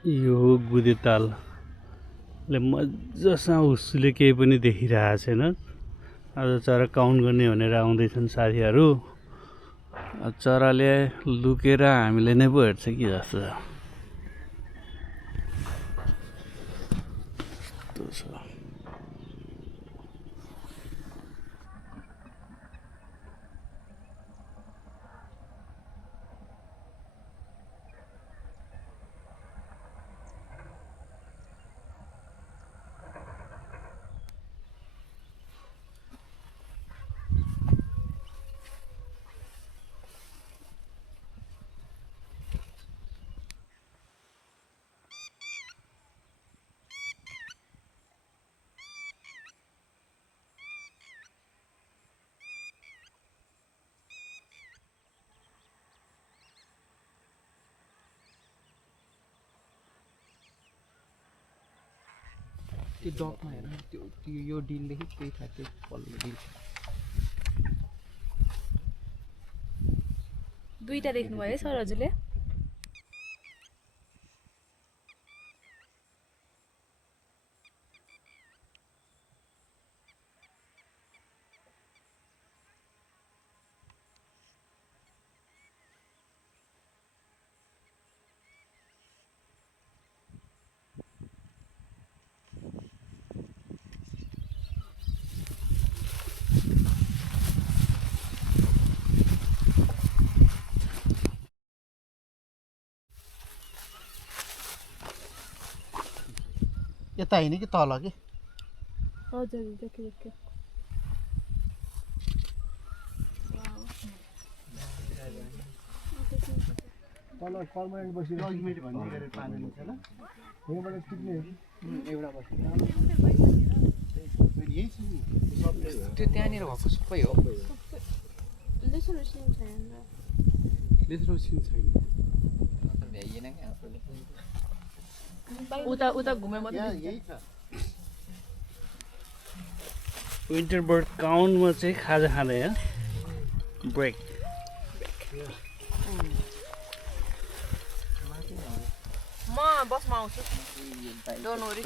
यो गुदेतालले मजासँग उसले केही पनि देखिरहेको छैन। आज चरा काउन्ट गर्ने भनेर आउँदैछन् साथीहरू। चराले लुकेर हामीले नै पो हेर्छ कि जस्तो छ। त्यो डकमा हेर त्यो यो डिलदेखि त्यही थाहा त्यो पल्लो डिल दुईटा देख्नुभयो है सर हजुरले? यता हैन कि तल कि हजुर देखेँ देखेँ। तल पर्मानेन्ट बसिरहेको अल्टिमेट भन्ने गरेर पानी छ ल यहाँबाट टिक्ने एउटा बस्छ त्यो त्यहाँनिर भएको सबै हो रेजोल्युसन छैन। रेजोल्युसन छैन भ्याइएन क्या उता उता घुमे मात्रै यहाँ यही छ विन्टर बर्ड काउन्टमा चाहिँ खाजा खाँदै ब्रेक। म बसमा आउँछु। Don't worry.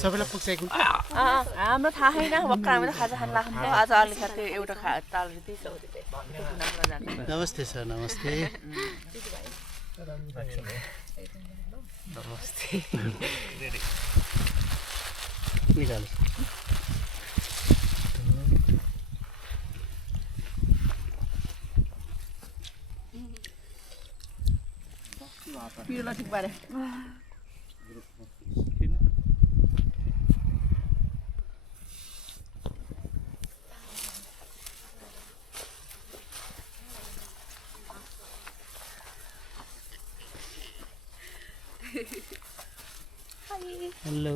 सबैलाई पुग्छ एक हाम्रो थाहा छैन भक्क हामीले खाजा खान लाग्नु थियो। आज अलि खाएको एउटा ताल त्यही छ। नमस्ते सर नमस्ते नमस्ते निकाल पिरोलाई ठिक पारे। हेलो